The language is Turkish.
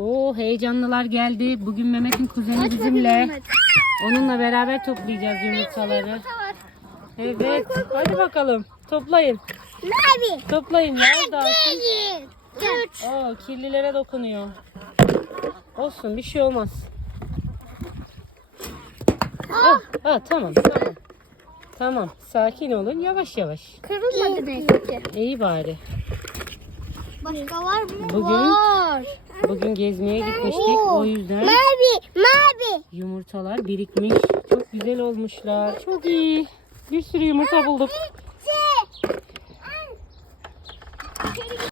Oo, heyecanlılar geldi. Bugün Mehmet'in kuzeni bizimle. Onunla beraber toplayacağız yumurtaları. Evet. Hadi bakalım. Toplayın. Mavi. Toplayın ya. Dağıtın. Değil. Üç. Oo, kirlilere dokunuyor. Olsun, bir şey olmaz. Tamam. Tamam. Sakin olun. Yavaş yavaş. Kırılmadı neyse ki. İyi bari. Başka var mı? Bugün- Var. Bugün gezmeye gitmiştik. O yüzden Mavi. yumurtalar birikmiş. Çok güzel olmuşlar. Çok iyi. Bir sürü yumurta bulduk.